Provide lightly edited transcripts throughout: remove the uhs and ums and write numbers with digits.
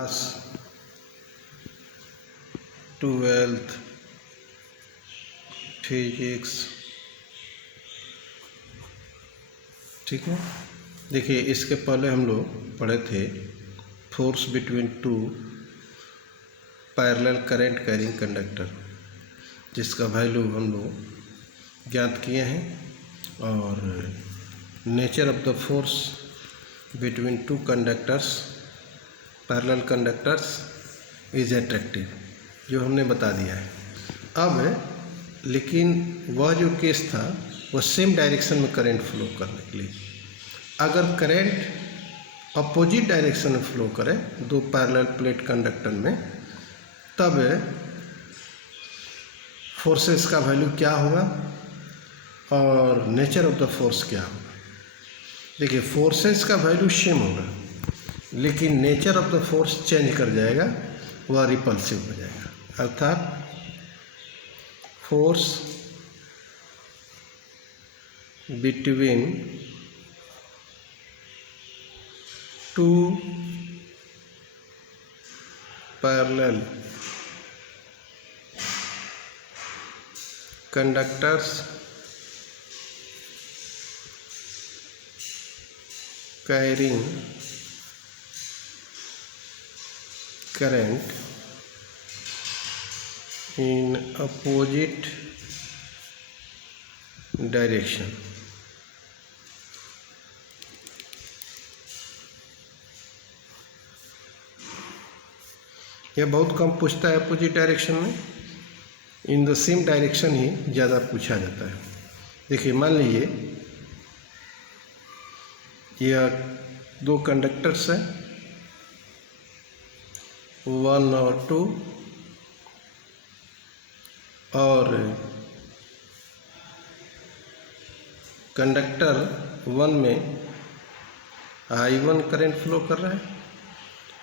Class 12th physics. ठीक है, देखिए इसके पहले हम लोग पढ़े थे force between two parallel current carrying conductor, जिसका वैल्यू हम लोग ज्ञात किए हैं, और nature of the force between two conductors parallel conductors is attractive, जो हमने बता दिया है। अब लेकिन वह जो केस था वह सेम डायरेक्शन में करंट फ्लो करने के लिए, अगर करंट अपोजिट डायरेक्शन में फ्लो करे दो पैरेलल प्लेट कंडक्टर में, तब फोर्सेस का वैल्यू क्या होगा और नेचर ऑफ द फोर्स क्या होगा। देखिए फोर्सेस का वैल्यू सेम होगा, लेकिन nature of the force change कर जाएगा, वह रिपल्सिव हो जाएगा। अर्थात force between two parallel conductors carrying current in opposite direction यह बहुत कम पूछता है अपोजिट डायरेक्शन में, इन द सेम डायरेक्शन ही ज़्यादा पूछा जाता है। देखिए मान लीजिए यह दो कंडक्टर्स हैं 1 और 2, और कंडक्टर 1 में I1 करंट फ्लो कर रहा है,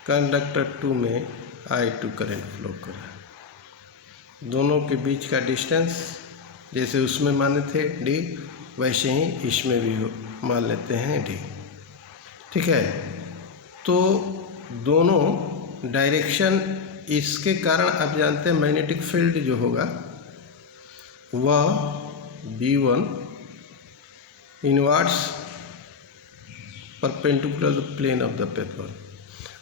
कंडक्टर 2 में I2 करंट फ्लो कर रहा है। दोनों के बीच का डिस्टेंस जैसे उसमें माने थे d, वैसे ही इसमें भी मान लेते हैं d। ठीक है, तो दोनों डायरेक्शन, इसके कारण आप जानते हैं मैग्नेटिक फील्ड जो होगा वह B1 inwards perpendicular the plane of the paper,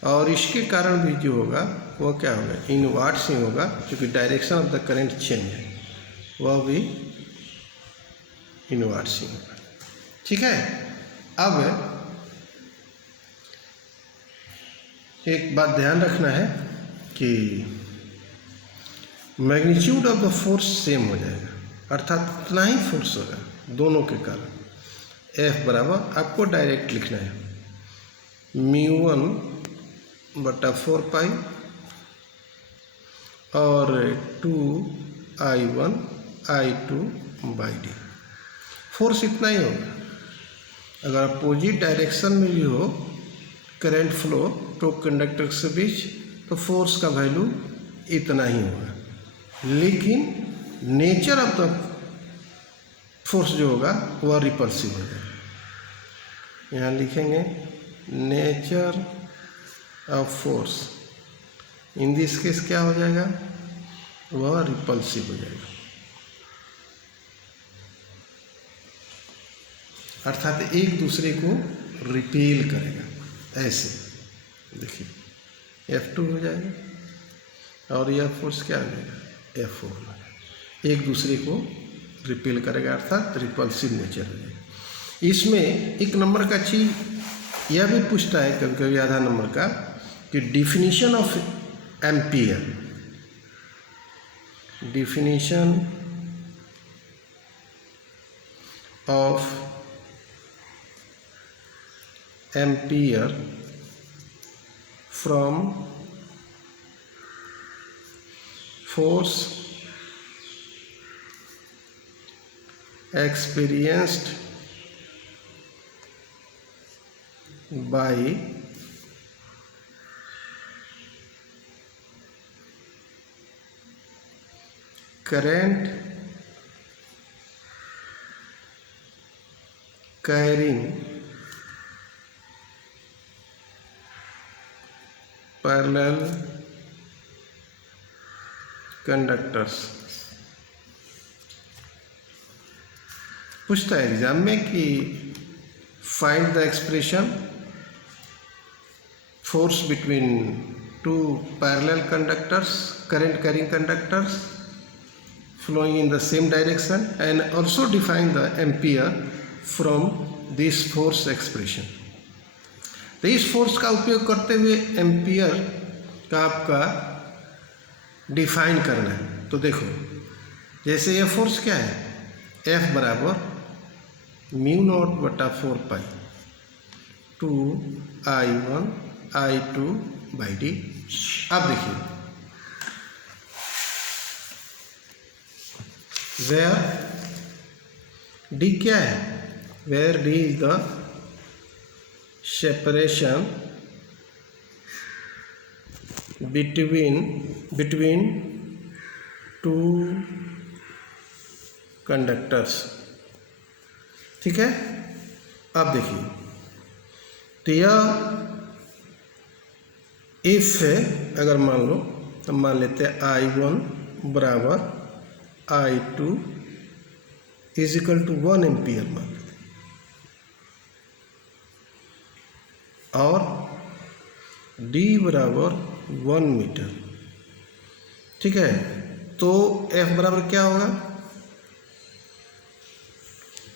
और इसके कारण भी जो होगा वह क्या होगा, इनवर्ड्स ही होगा, क्योंकि direction of the current change है, वह भी इनवर्ड्स ही होगा। ठीक है, अब एक बात ध्यान रखना है कि magnitude of the force same हो जाएगा, अर्थात उतना ही फोर्स होगा दोनों के कारण। F बराबर आपको डायरेक्ट लिखना है μ1/4 पाई और 2I1 I2/d। फोर्स इतना ही होगा। अगर अपोजिट डायरेक्शन में भी हो करंट फ्लो टू कंडक्टर के बीच, तो फोर्स का वैल्यू इतना ही होगा, लेकिन नेचर ऑफ द फोर्स जो होगा वह रिपल्सिव हो जाएगा। यहाँ लिखेंगे nature of force, in this case क्या हो जाएगा, वह रिपल्सिव हो जाएगा, अर्थात एक दूसरे को रिपेल करेगा। ऐसे देखिए F2 हो जाएगा और यह फोर्स क्या हो जाएगा, F4 हो जाएगा, एक दूसरे को रिपेल करेगा, अर्थात रिपल्सिव नेचर हो जाएगा। इसमें एक नंबर का चीज यह भी पूछता है कभी कभी आधा नंबर का, कि definition of ampere, definition of ampere from force experienced by current carrying parallel conductors. पूछता है एग्जाम में कि find the expression force between two parallel conductors, current carrying conductors flowing in the same direction, and also define the ampere from this force expression। तो इस force का उपयोग करते हुए एम्पियर का आपका डिफाइन करना है। तो देखो, जैसे ये फोर्स क्या है, F बराबर म्यू नॉट बटा 4 पाई 2I1 I2 बाई डी। अब देखिए where d क्या है, where d is the separation between two conductors। ठीक है। अब देखिए, तो यह इफ है, अगर मान लो, तो मान लेते हैं I1 बराबर I2 is equal to 1 ampere मान लेते हैं, और D बराबर 1 मीटर। ठीक है। तो F बराबर क्या होगा,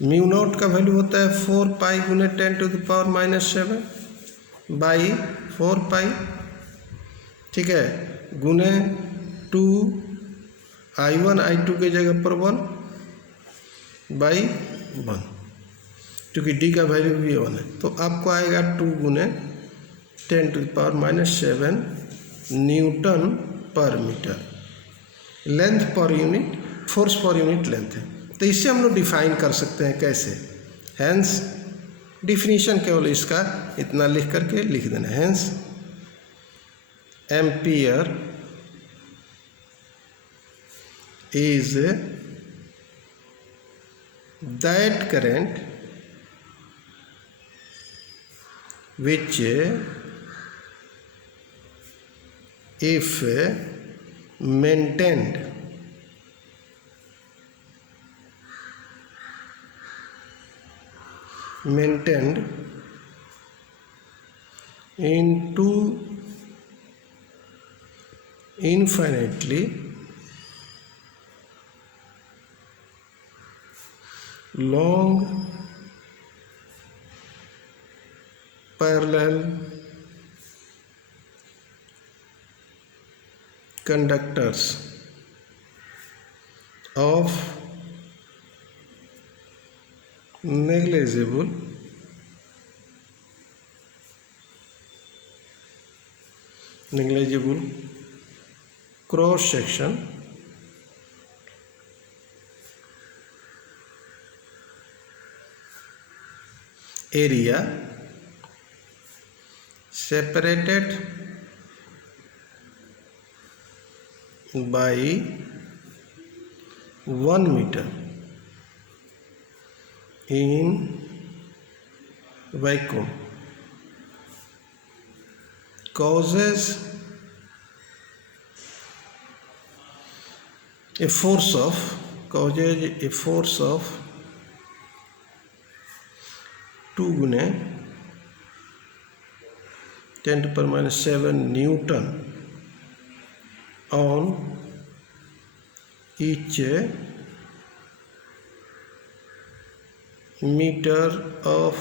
म्यू नॉट का वैल्यू होता है 4 पाई गुने 10 टू द पावर -7 बाई 4 पाई। ठीक है, गुने 2 I1 I2 के जगह पर 1 बाई 1, क्योंकि D का वैल्यू भी 1 है। तो आपको आएगा 2 गुने 10 to the power -7 newton per metre. Length per unit, force per unit length है। तो इससे हम लोग डिफाइन कर सकते हैं कैसे, हैंस डिफिनीशन केवल इसका इतना लिख करके लिख देना, hence ampere is that current which if maintained into infinitely long parallel conductors of negligible cross section area separated by 1 meter in vacuum causes a force of 2 गुने 10 to the power -7 Newton on each meter of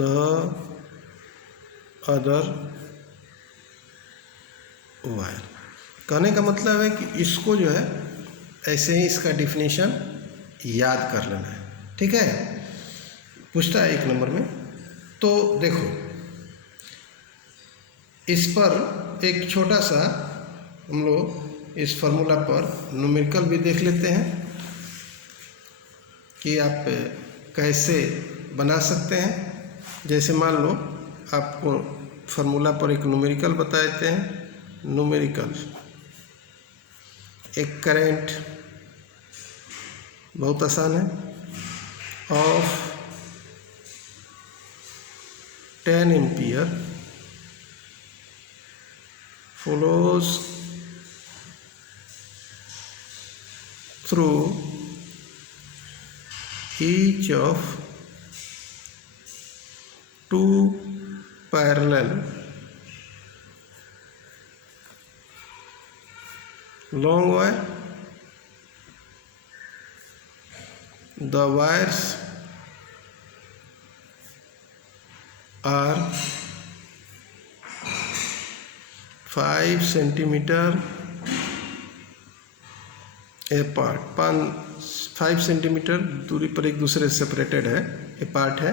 the other wire. कहने का मतलब है कि इसको जो है ऐसे ही इसका डिफिनीशन याद कर लेना है। ठीक है। पूछता है 1 नंबर में, तो देखो इस पर एक छोटा सा हम लोग इस फार्मूला पर न्यूमेरिकल भी देख लेते हैं कि आप कैसे बना सकते हैं। जैसे मान लो आपको फार्मूला पर एक न्यूमेरिकल बता देते हैं। न्यूमेरिकल एक करंट बहुत आसान है, of 10 ampere flows through each of two parallel long wire. The wires are 5 centimeter apart. 5 centimetre दूरी पर एक दूसरे से सेपरेटेड है, अपार्ट है.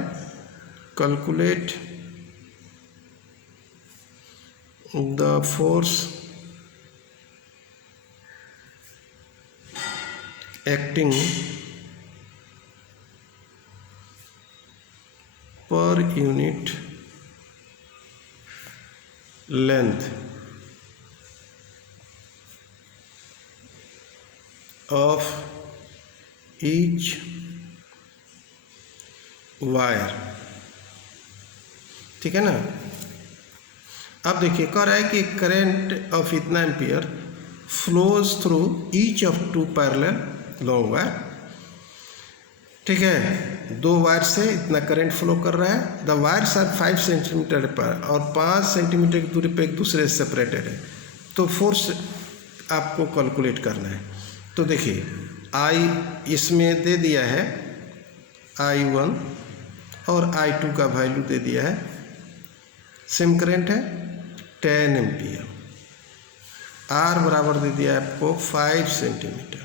कैलकुलेट द फोर्स एक्टिंग पर unit length of each wire. ठीक है ना. अब देखिए कह रहा है कि करंट ऑफ इतना ampere flows through each of two parallel long wire. ठीक है, दो वायर से इतना करंट फ्लो कर रहा है. द वायर्स आर 5 सेंटीमीटर पर और 5 सेंटीमीटर की दूरी पर एक दूसरे से सेपरेटेड है. तो फोर्स आपको कैलकुलेट करना है. तो देखिए आई इसमें दे दिया है I1 और I2 का वैल्यू दे दिया है. सेम करंट है 10 एम्पियर. R बराबर दे दिया है आपको 5 सेंटीमीटर.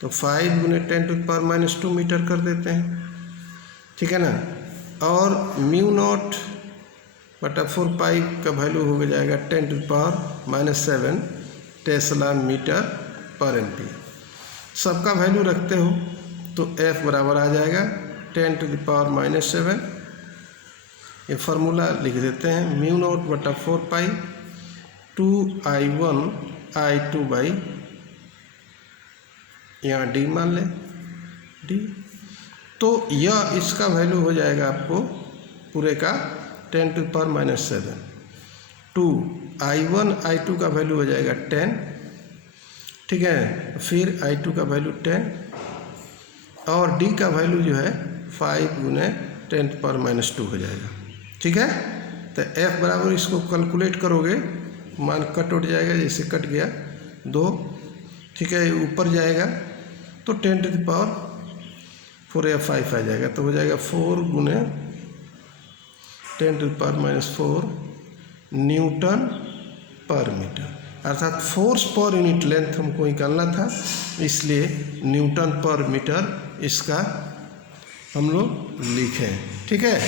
तो 5 गुने 10⁻² मीटर कर देते हैं. ठीक है ना. और μ0 बटा 4π का वैल्यू हो जाएगा 10⁻⁷ टेस्ला मीटर पर एम्पियर. सबका वैल्यू रखते हो तो F बराबर आ जाएगा 10⁻⁷. ये फार्मूला लिख देते हैं. μ0 बटा 4π 2I1 I2 बाई यहाँ D मान लें D. तो यह इसका वैल्यू हो जाएगा आपको पूरे का 10⁻⁷. 2I1 I2 का वैल्यू हो जाएगा 10. ठीक है, फिर I2 का वैल्यू 10 और D का वैल्यू जो है 5 गुने 10⁻² हो जाएगा. ठीक है, तो F बराबर इसको कैलकुलेट करोगे मान कट उठ जाएगा, जैसे कट गया 2. ठीक है, ऊपर जाएगा तो 10⁻⁴ या 5 आ जाएगा. तो हो जाएगा 4 गुने 10⁻⁴ न्यूटन पर मीटर. अर्थात फोर्स पर यूनिट लेंथ हमको निकालना था, इसलिए न्यूटन पर मीटर इसका हम लोग लिखें. ठीक है.